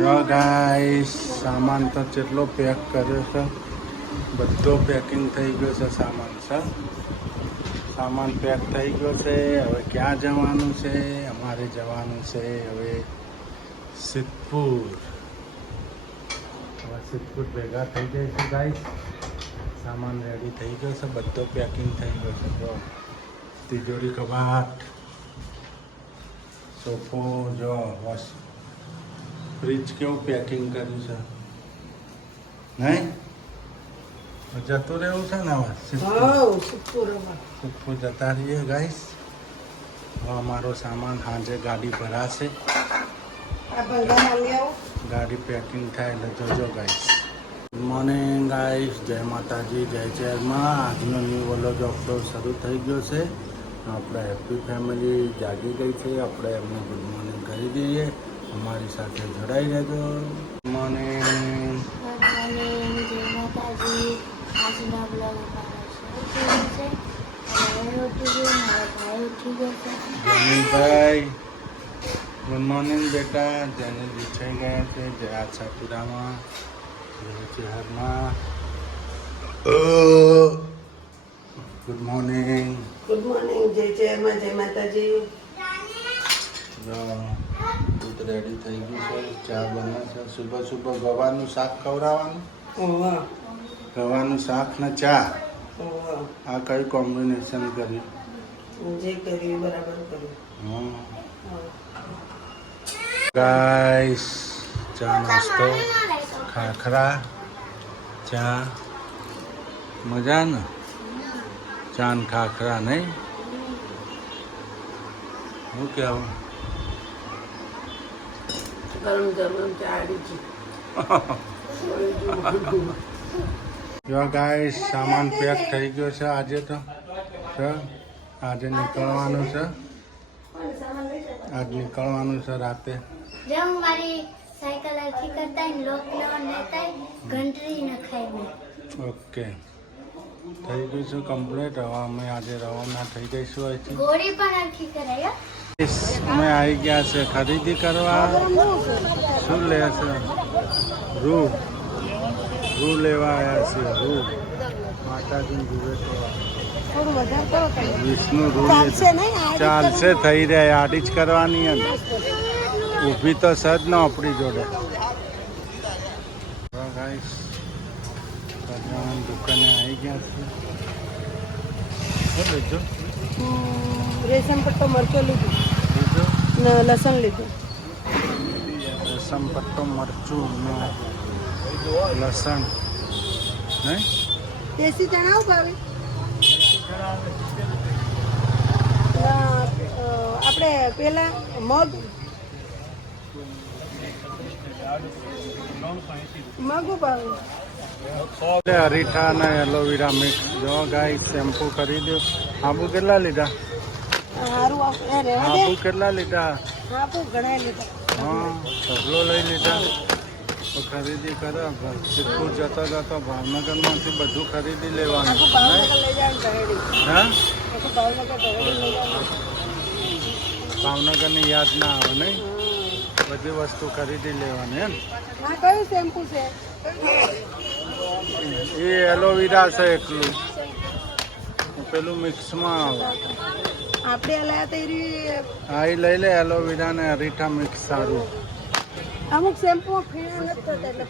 જો ગાઈસ સામાન તો કેટલો પેક કર્યો છે, બધો પેકિંગ થઈ ગયો છે સામાન. સામાન પેક થઈ ગયો છે. હવે ક્યાં જવાનું છે? અમારે જવાનું છે હવે સિદ્ધપુર. હવે સિદ્ધપુર ભેગા થઈ જાય છે ગાઈસ. સામાન રેડી થઈ ગયો છે, બધો પેકિંગ થઈ ગયો છે. જો તિજોરી, કબાટ, સોફો, જો ફ્રીજ કેવું પેકિંગ કર્યું છે નહીં? જતું રહેવું છે ને હવે સિદ્ધપુર જતા રહીએ ગાઈસ. હવે અમારો સામાન સાંજે ગાડી ભરાશે, ગાડી પેકિંગ થાય એટલે જોજો ગાઈસ. ગુડ મોર્નિંગ ગાઈસ, જય માતાજી, જય ચેરમાં. આજનો ન્યૂ વ્લોગ આપણો શરૂ થઈ ગયો છે. આપણે હેપી ફેમિલી જાગી ગઈ છે, આપણે એમને ગુડ મોર્નિંગ કરી દઈએ. અમારી સાથે જોડાઈ રહેજો. Good morning. જય માતાજી. આજના બ્લોગમાં જમીનભાઈ ગુડ મોર્નિંગ બેટા. જેને જીઠાઈ ગયા છે જે આશાપુરામાં શહેરમાં. Good morning. Good morning. જય ચેરમાં, જય માતાજી. દૂધ રેડી થઈ ગયું છે, ચા બને છે. સુબહ સુબહ ગવાનું શાક ખવડાવવાનું. ગવાનું શાક ને ચા, આ કઈ કોમ્બિનેશન કર્યું? જે કર્યું બરાબર કર્યું. ગાઈસ, ચા નાસ્તો, ખાખરા, ચા. મજા ને ચા ને ખાખરા નહીં? હું કહેવું? ગરમ ગરમ ચાડી છે. જો ગાઈસ, સામાન પેક થઈ ગયો છે. આજે તો આજે નીકળવાનું છે. આજ નીકળવાનું છે રાતે. જો મારી સાયકલ આખી કરતા લોક લેવા લેતા ઘંટરી નખાઈ મે. ઓકે, થઈ ગયું છે કમ્પ્લીટ. હવે અમે આજે રવાના થઈ જઈશું અહીંથી. ગોળી પણ આખી કરાય. અમે આવી ગયા છે ખરીદી કરવા. શું લે છે? રૂ લેવા આવ્યા છે. રૂ માતાજી જુએ તો વિષ્ણુ રૂ ચાલશે. થઈ રહ્યા આડી જ કરવાની ને, ઊભી તો સજ ન આપણી જોડે. દુકાને આવી ગયા છે. શું લીધું? રેશમ પટ્ટો મરચો લીધું, લસણ લીધું. રેશમ પટ્ટો, મરચું ને લસણ નહીં? દેશી ચણા ભાવે. આપણે પેલા મગ ભાવે. અરીઠા અને એલોવેરા મિક્સ. જો ગાઈસ, શેમ્પુ કરી દો. આબુ કેટલા લીધા? સારું આબુ કેટલા લીધા? આપો ઘણા લીધા. હા, ઢગલો લઈ લીધા. તો ખરીદી કરો. સિદ્ધપુર જતો જતો ભાવનગરમાંથી બધું ખરીદી લેવાનું. ભાવનગર લઈ જવાનું. હા, ભાવનગર લઈ જવાનું. ભાવનગરની યાદ ના આવે નહીં? બધી વસ્તુ ખરીદી લેવાની એમ. હા, કયું શેમ્પુ છે? એ એલોવેરા છે એકલું, પેલું મિક્સમાં આવે. આપણે લાયા તો હા, એ લઈ લે. એલોવેરા ને અરીઠા મિક્સ સારું. અમુક શેમ્પુ ફીણા નથી થતા એટલે.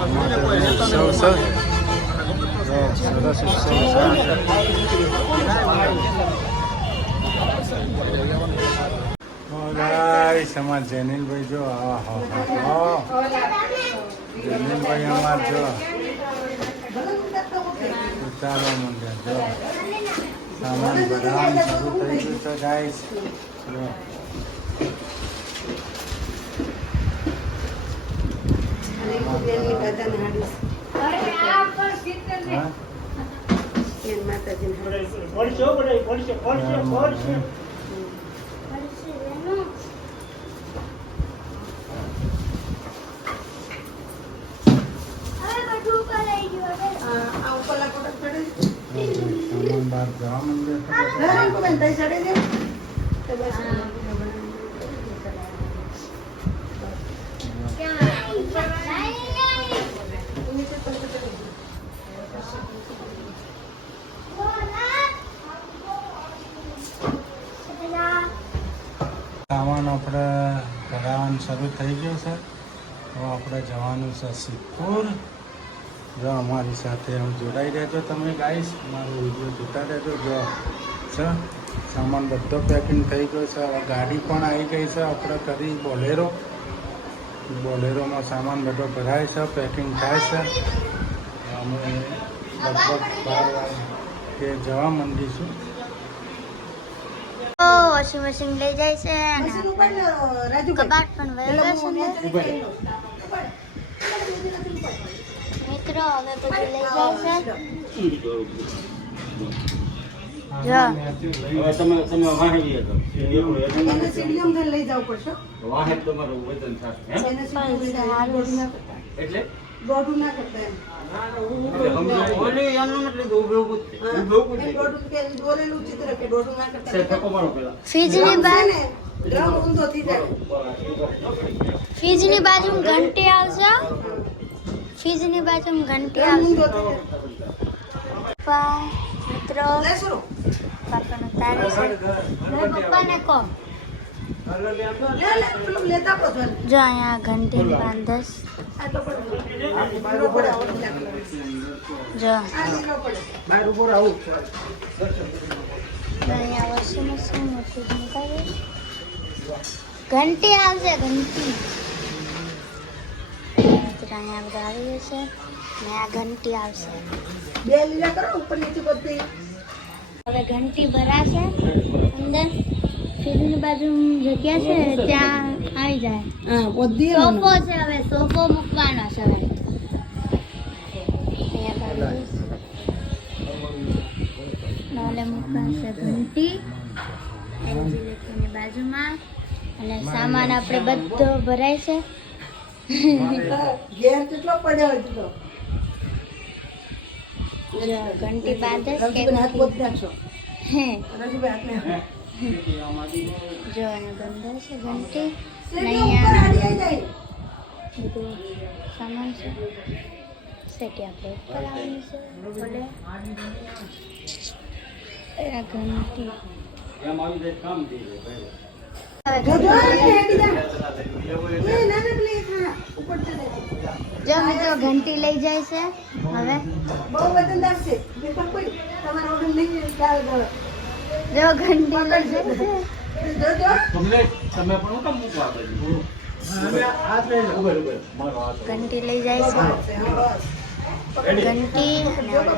ઉત્સવ છે. જો સરસ ઉત્સવ છે. ગાઈસ અમાર જેનિલભાઈ જો જેનિલભાઈ અમાર જો ઉતારવા માંડ્યા જો સામાન ભરાવાનું શરૂ થઈ ગયું છે ગાઈસ. જો બેનની બધાને હાડીશ. હા બેન માતાજીને હાડીશ. આ ઉપરલા કોટક ચડે છે. સામાન બહાર જવા માંડ્યા છે. ના, અંકુબેન, તઈ ચડે છે? તો બસ. નીચે પણ ચડે છે. સામાન આપણે ભરાવાનું શરૂ થઈ ગયો છે. હવે આપણે જવાનું છે સિદ્ધપુર. જો અમારી સાથે હું જોડાઈ રહેજો તમે ગાઈસ, મારો વિડીયો જોતા રહેજો. જો છે સામાન બધો પેકિંગ થઈ ગયો છે. હવે ગાડી પણ આવી ગઈ છે. આપણે કરી બોલેરોમાં સામાન બધો ભરાય છે, પેકિંગ થાય છે. અમે લગભગ 12 વાગે જવા માંડીશું. વોશિંગ મશીન લઈ જાય છે અને મશીન ઉપાડ લો, રાજુભાઈ. કબાટ પણ વહી પેલો ગયો હું છે. ઉપાડ લો. મિત્રો હવે બધું લઈ જાય છે. જો હવે તમે વાહી ગયા એને સીડીઓમાં થઈને લઈ જવું પડશે. વાહે તમારું વજન થશે હે? એને સીડીઓમાં લઈ જવું. દોઢું ના કરતા. એટલે દોઢું ના કરતા એમ. ઓલી એમનું એટલે ઊભું ઊભું જ છે. ઊભું ઊભું જ એ છે. દોઢું કે દોરેલું ચિત્ર કે દોઢું ના કરતા. છે થપ્પો મારો પેલા ફ્રીજની બાજુ ને ડ્રમ ઊંધો થઈ જાય. ફ્રીજની બાજુમાં ઘંટી આવશે. ફ્રીજની બાજુમાં ઘંટી ડ્રમ આવશે. ઊંધો થઈ જાય. પપ્પા મિત્રો લે શરૂ. પાપાનો તારે છે. મારા પપ્પાને કહો. લે પેલું લેતા આપો છો. જો અહીંયા ઘંટી બાંધસ. આ તો પડે. બારો પડે આવો જ લાગે. જો આ નીકળો પડે. અહીંયા વોશિંગ મશીન મૂકી મૂકાવી. ઘંટી આવશે ઘંટી. મિત્રો અહીંયા બધા આવી જશે ને આ ઘંટી આવશે. બે લીલા કરો ઉપર નીચે બધી. હવે ઘંટી ભરાશે અંદર. ફ્રીજની બાજુ જગ્યા છે ત્યાં આવી જાય. હા બધી સોફો છે, હવે સોફો મૂકવાનો છે. હવે અહીંયા બાજુ નાલે મૂકવાનું છે ઘંટી એલજી લેખીની બાજુમાં. અને સામાન આપણે બધો ભરાય છે. ઘેર કેટલો પડ્યો હોય તો. જો ઘંટી બાંધે છે કે રાજુભાઈ હાથ બોધ રાખશો. હે રાજુભાઈ હાથને. જો અને બંધ છે ઘંટી. અને સીડી ઉપર અહીંયા હાડી આવી જાય. બધું સામાન છે. સેટી આપણે ઉપર આવવાની છે. બોલે આ ઘંટી એમ આવી જાય કામ થઈ જાય ભાઈ. જો જો ને હેડી જા. એ ના ના પ્લીઝ હા ઉપર ચડે. જો મિત્રો ઘંટી લઈ જાય છે. હવે બહુ વજનદાર છે. બેટા કોઈ તમારો ઓર્ડર નહીં ચાલ ગયો. જો ઘંટી લઈ જાય છે. જો જો તમે પણ હું કામ મૂકવા આપી ઉભર મારો હાથ ઘંટી લઈ જાય છે. ઘંટી અને હવે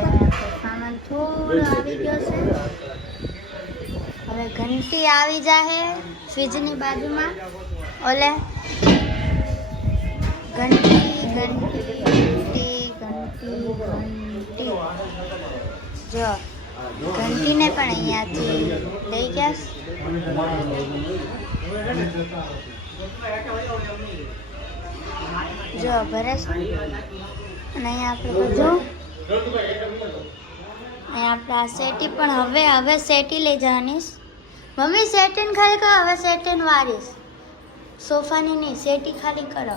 સામાન થોડો આવી ગયો છે. હવે ઘંટી આવી જાય ફ્રીજની બાજુમાં. ઓલે ઘંટી ઘંટી ઘંટી ઘંટી ઘંટી. જો ઘંટીને પણ અહીંયાથી લઈ ગયા છે. જો ભરે છે. અને અહીંયા આપણે બધું અહીંયા આપણે આ સેટી પણ હવે સેટી લઈ જવાની છે. મમ્મી સેટીન ખાલી કરો. હવે સેટીન વારીશ. સોફાની નહીં, સેટી ખાલી કરો.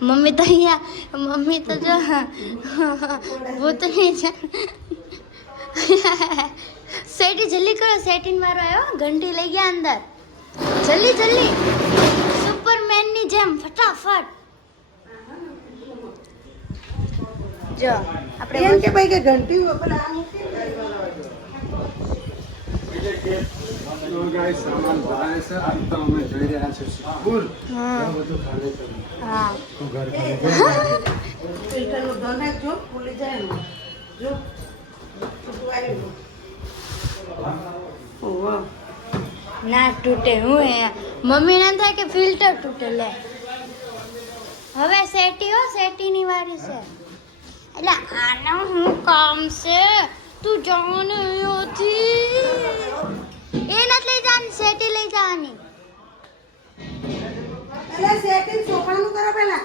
મમ્મી તો જો ભૂતની છે. સેટી જલ્દી કરો. સેટીન વારો આવ્યો. ઘંટી લઈ ગયા અંદર. જલ્દી જલ્દી સુપરમેનની જેમ ફટાફટ. જો એમ આપણે કે ભાઈ કે ઘંટી પેલા આ મૂકી તો ગાઈસ સામાન ભરાય છે આમ તો અમે જઈ રહ્યા છે સિદ્ધપુર હા આ બધું ખાલી છે હા તો ઘર ખાલી ફિલ્ટરનું ધન નાખજો ફૂલી જાય ને જો છૂટું આવ્યું ઓહો ના તૂટે હું એ મમ્મી ને થાય કે ફિલ્ટર તૂટે લે હવે સેટીની વારી છે એટલે આનું હું કામ છે તું જાને યોથી એ નથી લઈ જવાની સેટી લઈ જવાની એટલે સેટિંગ સોફાનું કરો પેલા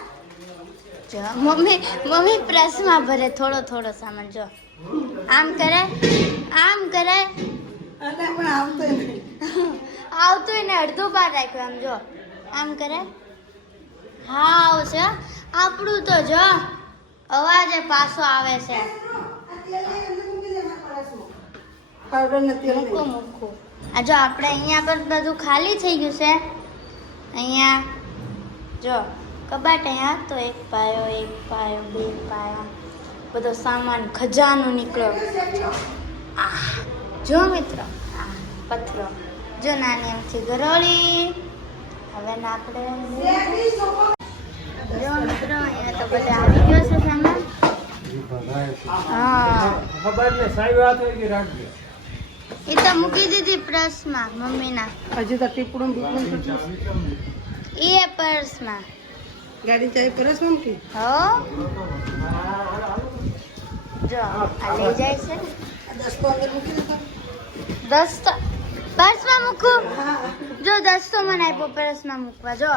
જો મમ્મી પ્રેસમાં ભરે થોડો સામાન જો આમ કરે એટલે પણ આવતો નહીં આવતું ને અડધું બાર રાખ્યું આમ જો આમ કરે હા આવશે આપણું તો જો અવાજ એ પાછો આવે છે પાવડર નથી મૂકું આ જો આપણે અહીંયા પર બધું ખાલી થઈ ગયું છે અહીંયા જો કબાટ અહીંયા તો એક પાયો બે પાયા બધો સામાન ખજાનો નીકળ્યો જો મિત્રો આ પથરો જો નાની એમથી ગરોળી હવે ને આપણે જો મિત્રો અહીંયા તો બધે આવી ગયો છે સામાન ભરાય છે હા ખબર ને સાહેબ વાત હોય કે રાખજો એ તો મૂકી દીધી પ્રેસમાં મમ્મીના હજુ તો ટીપડું બીપડું એ પર્સમાં ગાડી ચાવી પરસ મૂકી હો જો આ લઈ જાય છે 10 તો અંદર મૂકી દો 10 તો પર્સમાં મૂકું હા જો 10 તો મને આપ્યો પર્સમાં મૂકવા જો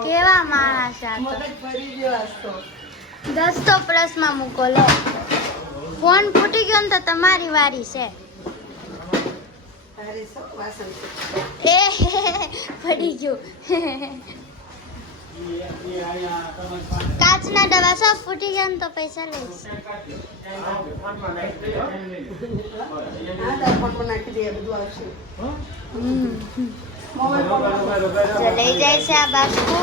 કેવા માણસ આ તો મગજ ફરી ગયો આજ તો 10 તો પર્સમાં મૂકો લે ફોન ફૂટી ગયો ને તો તમારી વારી છે તારે સૌ વાસણ એ છે પડી ગયું કાચના ડબ્બા સબ ફૂટી ગયા ને તો પૈસા લઈશ હા તાર ફોનમાં નાખી દે બધું આવશે મોબાઈલ જો લઈ જાય છે આ બાપુ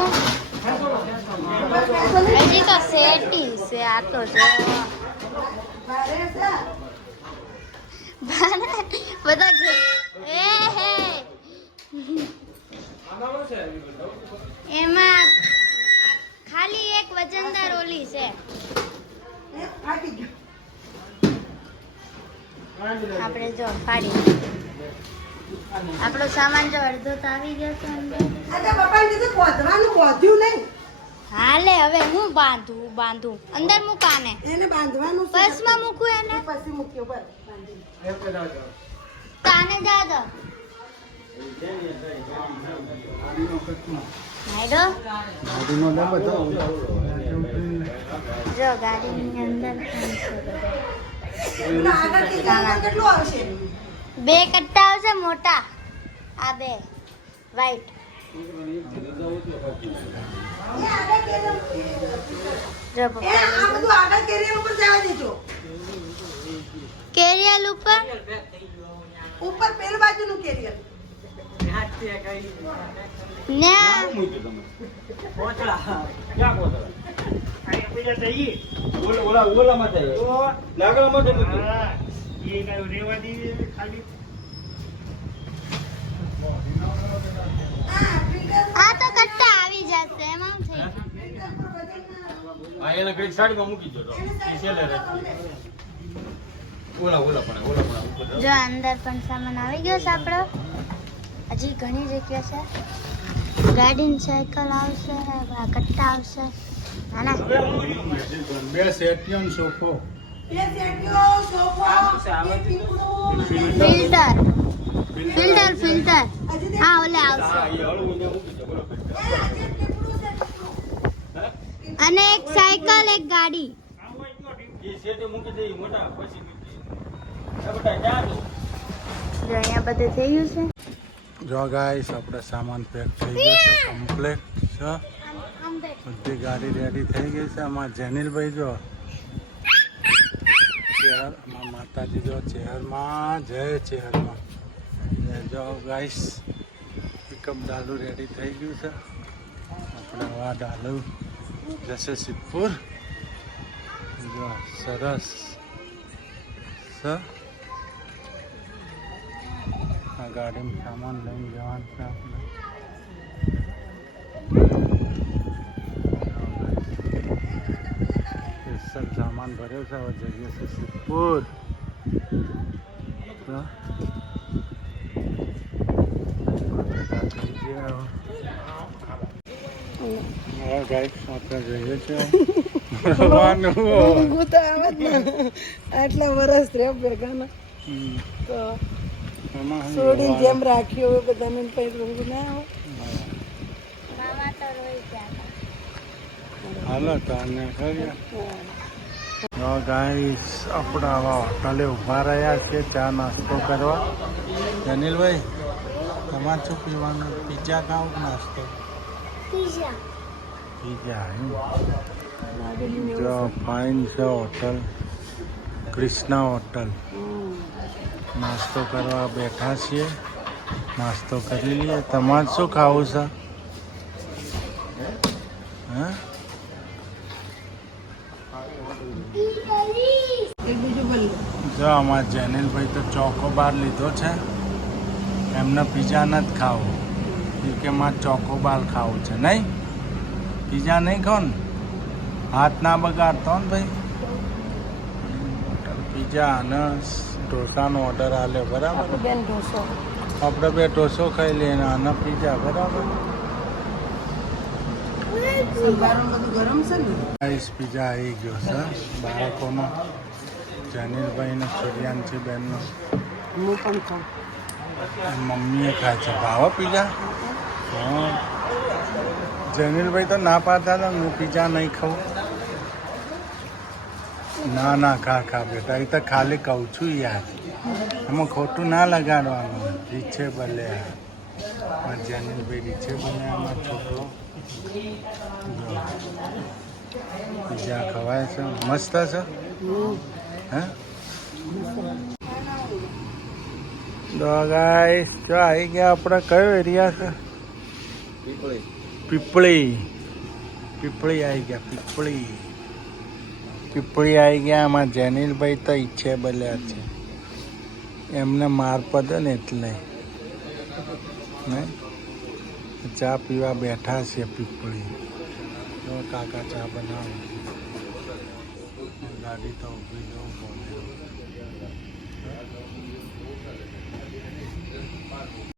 હજી તો સેટી છે આ તો જો ભારે છે બધા એ હે એમાં ખાલી એક વજનદાર ઓલી છે એ ફાટી ગયો આપણે જો ફાડી આપણો સામાન જો અડધો તો આવી ગયો છે અંદર આજે પપ્પાએ કીધું કોધવાનું કોધ્યું નહીં હાલે હવે હું બાંધું અંદર મૂકાને એને બાંધવાનું છે પર્સમાં મૂકું એને પછી મૂક્યો બસ બાંધી કાને જા દો હાઈડો ગાડીનો ડબ્બો તો જો ગાડીની અંદર પેલા આગળ કેટલું આવશે બે કટ્ટા આવશે મોટા આ બે વ્હાઈટ એ આગળ કેરિયર જો એ પપ્પા આ બધું આગળ કેરિયર ઉપર જવા દેજો કેરિયલ ઉપર પેલું બાજુનું કેરિયર ના આ તો કટ્ટા આવી જશે એમાં થઈ એને કઈ સાડીમાં મૂકી દો ઓલા પણ જો અંદર પણ સામાન આવી ગયો છે આપણો હજી ઘણી જગ્યા છે ગાડીની સાયકલ આવશે આ કટ્ટા આવશે ના બે સેટિયન સોફો બે સેટીઓ સોફો એક પીપળું ફિલ્ટર હા ઓલે આવશે અને એક સાયકલ એક ગાડી જો અહીંયા બધે થઈ ગયું છે જો ગાઈસ આપણે સામાન પેક થઈ ગયો છે કમ્પ્લીટ છે આમ બેઠ બધી ગાડી રેડી થઈ ગઈ છે આમાં જેનિલભાઈ જો ચેહરમાં માતાજી જો ચેહરમાં જય ચેહરમાં જો ગાઈસ પિકઅપ ડાલુ રેડી થઈ ગયું છે આપણે આ ડાલુ જશે સિદ્ધપુર જો સરસ આ ગાડીમાં સામાન લઈને જવાનું છે આપણે. સ્પેશિયલ સામાન ભર્યો છે. હવે જઈએ છીએ સિદ્ધપુર. તો હા ગાઈસ આપણે જઈએ છીએ ભરવાનું. ઊંઘું તો આવે જ ને આટલા વર્ષ રહ્યો ભેગાના તો એમાં શું છોડીને જોવાનું? જેમ રાખ્યો હોય બધાને પછી ઊંઘ ના આવે. મામા તો રોઈ ગયા હતા. હાલો તો અને કરીએ. ગાઈસ આપણે આવા હોટલે ઊભા રહ્યા છીએ ચા નાસ્તો કરવા. જનીલભાઈ તમારે શું પીવાનું? પીઝા ખાવ કે નાસ્તો? પીઝા. પીઝા જો ફાઇન છે હોટલ, કૃષ્ણા હોટલ. નાસ્તો કરવા બેઠા છીએ. નાસ્તો કરી લઈએ. તમારે શું ખાવું છે? હા એક બીજું બોલ જો અમારા જેનિલભાઈ તો ચોકોબાર લીધો છે. એમને પીઝા નથી ખાવું કે મારે ચોકોબાર ખાવું છે. નહીં પીઝા નહીં ખાવ ને? હાથ ના બગાડતો ને ભાઈ. પીઝા અને ઢોસાનો ઓર્ડર આલ્યો બરાબર. બેન ઢોસો આપણે બે ઢોસો ખાઈ લઈએ ને આના પીઝા બરાબર. સંભારો બધું ગરમ છે ને રાઈસ પીઝા આવી ગયો છે બાળકોનો. જનીલભાઈને સૂર્યાંશી બેનનો હું પણ ખાઉં. મમ્મીએ ખાય છે. ભાવ પીઝા? હા જનીલભાઈ તો ના પાડતા હતા હું પીઝા નહીં ખાઉં. ના ના ખા ખા બેટા. એ તો ખાલી કહું છું યાર. એમાં ખોટું ના લગાડવાનું. રીછે ભલે જનીલભાઈ રીછે ભલે આમાં છોકરો. પીઝા ખવાય છે મસ્ત છે. હે તો ગાઈસ જો આવી ગયા આપણે. કયો એરિયા છે? પીપળી. પીપળી આવી ગયા. પીપળી આવી ગયા. આમાં જેનિલભાઈ તો ઈચ્છે બલ્યા છે. એમને માર પડે ને એટલે ને ચા પીવા બેઠા છે પીપળી. જો કાકા ચા બનાવે. ગાડી તો ઊભી જવું પડે.